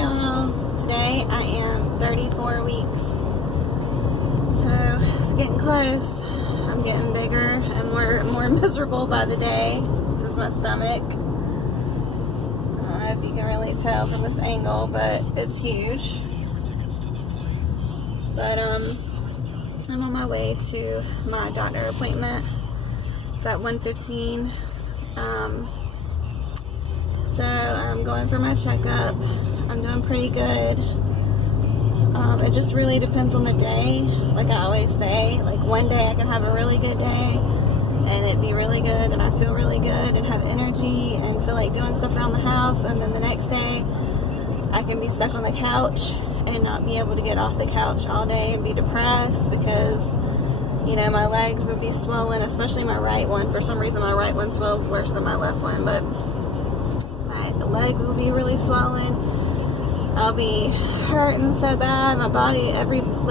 y'all. Today I am 34 weeks. So it's getting close. I'm getting bigger and more miserable by the day. This is my stomach. I don't know if you can really tell from this angle, but it's huge. But I'm on my way to my doctor appointment. It's at 1:15. So I'm going for my checkup. I'm doing pretty good. It just really depends on the day. Like I always say, like one day I can have a really good day and it'd be really good and I feel really good and have energy and feel like doing stuff around the house, and then the next day I can be stuck on the couch and not be able to get off the couch all day and be depressed because, you know, my legs would be swollen, especially my right one. For some reason my right one swells worse than my left one, but the leg will be really swollen. I'll be hurting so bad. My body, every bone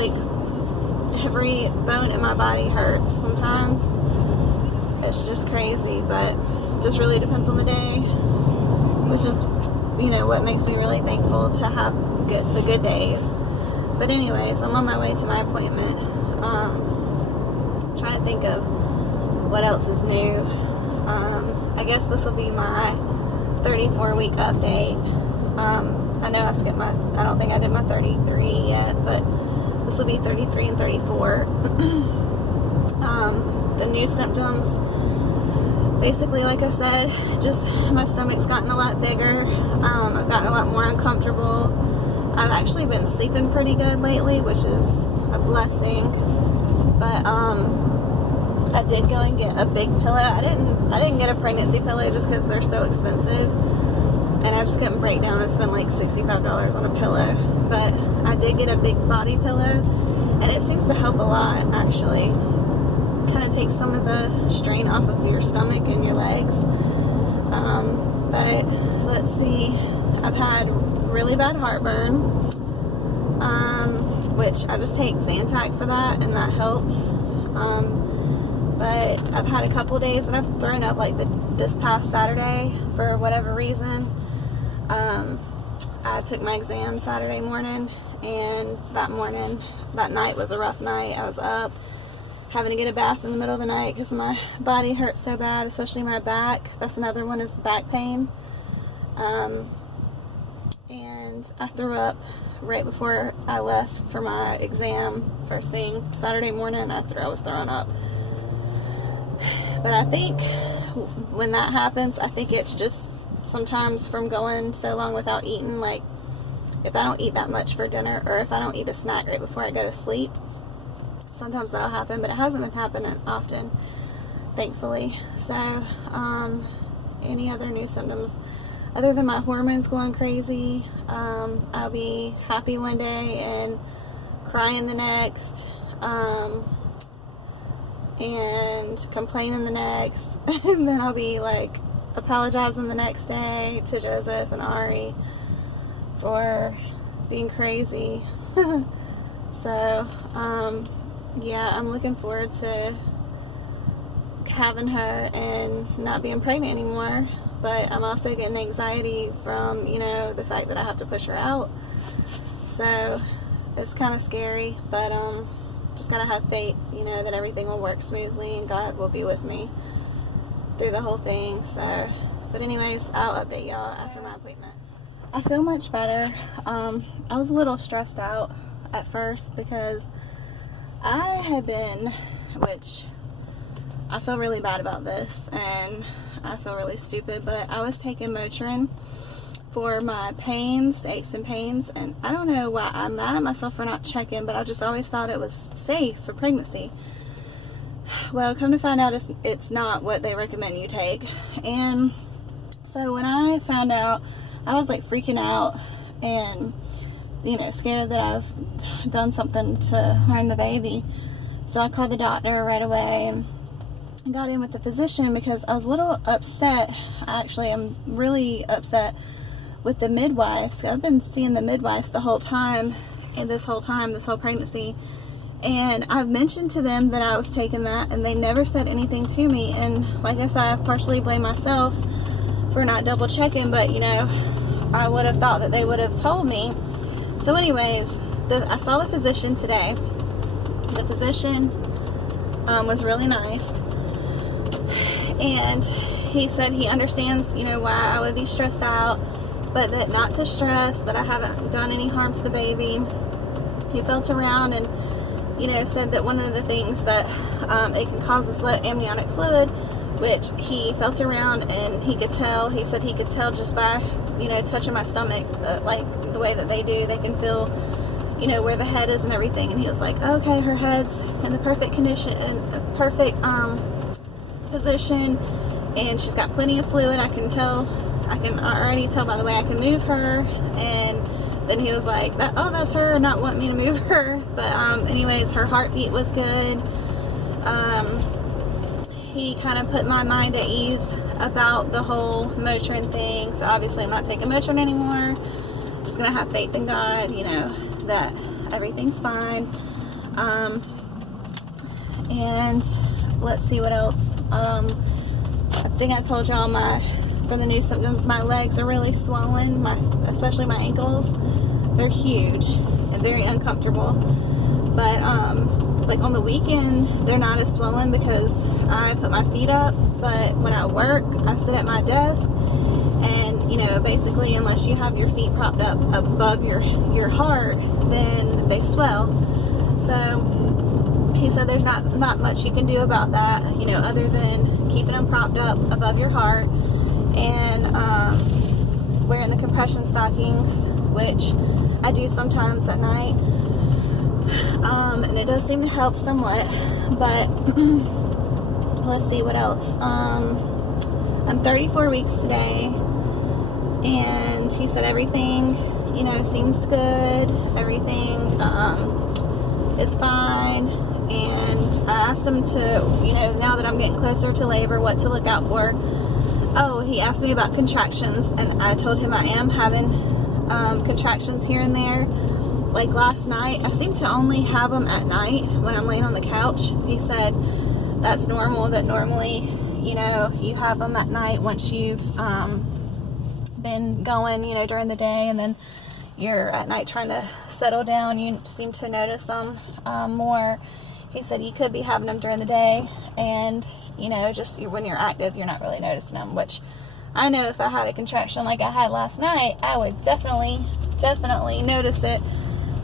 in my body hurts sometimes. It's just crazy, but it just really depends on the day, which is, you know, what makes me really thankful to have the good days. But anyways, I'm on my way to my appointment. Trying to think of what else is new. I guess this will be my 34-week update. I know I don't think I did my 33 yet, but this will be 33 and 34. The new symptoms, basically, like I said, just my stomach's gotten a lot bigger. I've gotten a lot more uncomfortable. I've actually been sleeping pretty good lately, which is a blessing. But I did go and get a big pillow. I didn't get a pregnancy pillow just because they're so expensive, and I just couldn't break down and spend like $65 on a pillow. But I did get a big body pillow, and it seems to help a lot, actually. Kind of takes some of the strain off of your stomach and your legs. But let's see, I've had really bad heartburn, which I just take Zantac for that, and that helps. But I've had a couple days that I've thrown up, like this past Saturday, for whatever reason. I took my exam Saturday morning, and that night was a rough night. I was up having to get a bath in the middle of the night because my body hurt so bad, especially my back. That's another one, is back pain. And I threw up right before I left for my exam. First thing Saturday morning, I was throwing up. But I think when that happens, I think it's just sometimes from going so long without eating. Like if I don't eat that much for dinner, or if I don't eat a snack right before I go to sleep, sometimes that'll happen, but it hasn't been happening often, thankfully. So any other new symptoms other than my hormones going crazy? I'll be happy one day and crying the next, and complaining the next, and then I'll be like apologizing the next day to Joseph and Ari for being crazy. So yeah, I'm looking forward to having her and not being pregnant anymore. But I'm also getting anxiety from, you know, the fact that I have to push her out. So it's kind of scary, but just gotta have faith, you know, that everything will work smoothly and God will be with me through the whole thing. So, but anyways, I'll update y'all after my appointment. I feel much better. I was a little stressed out at first because I had been, which I feel really bad about this and I feel really stupid, but I was taking motrin for my pains, aches and pains, and I don't know why I'm mad at myself for not checking, but I just always thought it was safe for pregnancy. Well, come to find out, it's not what they recommend you take. And so when I found out, I was like freaking out and, you know, scared that I've done something to harm the baby. So I called the doctor right away and got in with the physician because I was a little upset. Actually, I'm really upset with the midwives. I've been seeing the midwives the whole time, and this whole pregnancy, and I've mentioned to them that I was taking that, and they never said anything to me. And like I said, I partially blame myself for not double checking, but you know, I would have thought that they would have told me. So anyways, I saw the physician today. The physician was really nice, and he said he understands, you know, why I would be stressed out, but that not to stress, that I haven't done any harm to the baby. He felt around and, you know, said that one of the things that it can cause is low amniotic fluid, which he felt around and he could tell. He said he could tell just by, you know, touching my stomach, like the way that they do. They can feel, you know, where the head is and everything. And he was like, okay, her head's in the perfect condition, in perfect position, and she's got plenty of fluid. I can already tell by the way I can move her. And then he was like, that's her not wanting me to move her. But anyways, her heartbeat was good. He kind of put my mind at ease about the whole motrin thing. So obviously I'm not taking motrin anymore. Just gonna have faith in God, you know, that everything's fine. And let's see what else. I think I told y'all for the new symptoms, my legs are really swollen, especially my ankles. They're huge and very uncomfortable. But like on the weekend, they're not as swollen because I put my feet up. But when I work, I sit at my desk, and you know, basically, unless you have your feet propped up above your heart, then they swell. So he said there's not much you can do about that, you know, other than keeping them propped up above your heart and wearing the compression stockings, which I do sometimes at night. And it does seem to help somewhat, but let's see what else. I'm 34 weeks today, and he said everything, you know, seems good. Everything is fine. And I asked him to, you know, now that I'm getting closer to labor, what to look out for. Oh, he asked me about contractions, and I told him I am having contractions here and there. Like last night, I seem to only have them at night when I'm laying on the couch. He said that's normal, that normally, you know, you have them at night once you've been going, you know, during the day, and then you're at night trying to settle down, you seem to notice them more. He said you could be having them during the day, and, you know, just when you're active, you're not really noticing them, which I know if I had a contraction like I had last night, I would definitely notice it.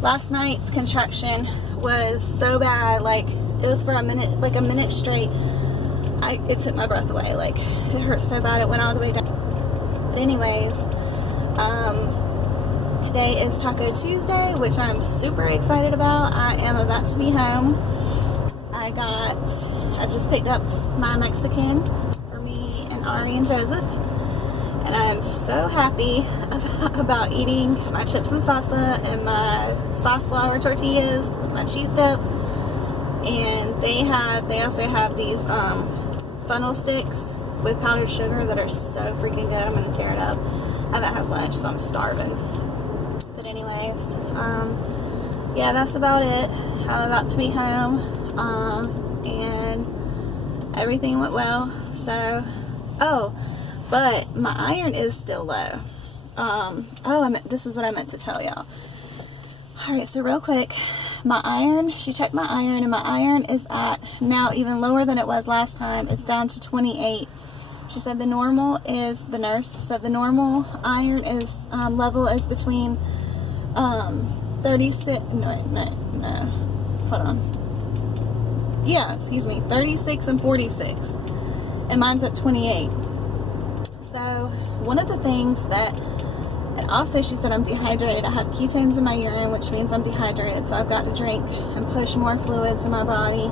Last night's contraction was so bad, like it was for a minute straight. It took my breath away. Like it hurt so bad, it went all the way down. But anyways, today is Taco Tuesday, which I'm super excited about. I am about to be home. I just picked up my Mexican for me and Ari and Joseph, and I'm so happy about eating my chips and salsa and my soft flour tortillas with my cheese dip. And they also have these funnel sticks with powdered sugar that are so freaking good. I'm gonna tear it up. I haven't had lunch, so I'm starving. But anyways, yeah, that's about it. I'm about to be home, and everything went well. So, but my iron is still low. This is what I meant to tell y'all. Alright, so real quick, my iron, she checked my iron, and my iron is at now even lower than it was last time. It's down to 28. She said the normal is, the nurse said the normal iron is level is between 36, hold on. Yeah, excuse me, 36 and 46. And mine's at 28. So one of the things that, and also she said I'm dehydrated. I have ketones in my urine, which means I'm dehydrated. So I've got to drink and push more fluids in my body.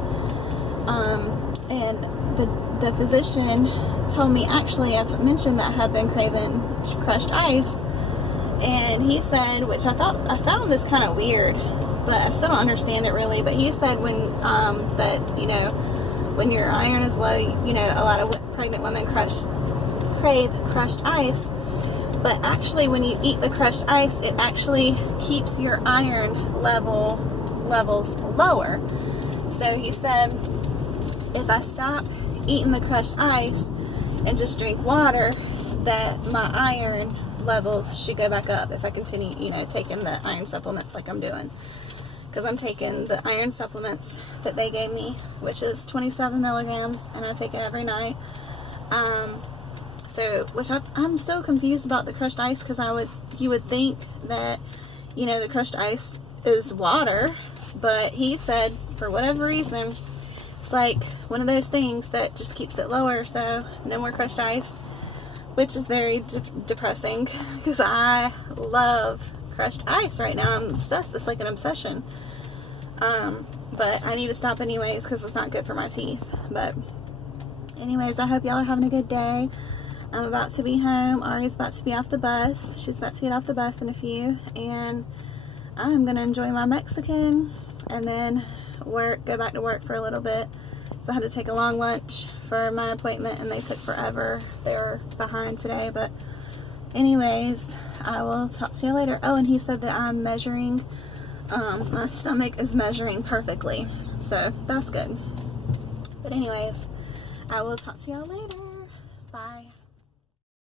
And the physician told me, actually, I mentioned that I have been craving crushed ice. And he said, which I found this kind of weird, but I still don't understand it really. But he said that, you know, when your iron is low, you know, a lot of pregnant women crave crushed ice. But actually, when you eat the crushed ice, it actually keeps your iron levels lower. So he said, if I stop eating the crushed ice and just drink water, that my iron levels should go back up if I continue, you know, taking the iron supplements like I'm doing. Because I'm taking the iron supplements that they gave me, which is 27 milligrams, and I take it every night. I'm so confused about the crushed ice, because you would think that, you know, the crushed ice is water, but he said for whatever reason it's like one of those things that just keeps it lower, so no more crushed ice, which is very depressing, because I love crushed ice right now. I'm obsessed. It's like an obsession. But I need to stop anyways, because it's not good for my teeth. But anyways, I hope y'all are having a good day. I'm about to be home. Ari's about to be off the bus. She's about to get off the bus in a few, and I'm gonna enjoy my Mexican and then go back to work for a little bit. So I had to take a long lunch for my appointment, and they took forever. They were behind today, but anyways, I will talk to you later. Oh, and he said that I'm measuring, my stomach is measuring perfectly, so that's good. But anyways, I will talk to y'all later. Bye.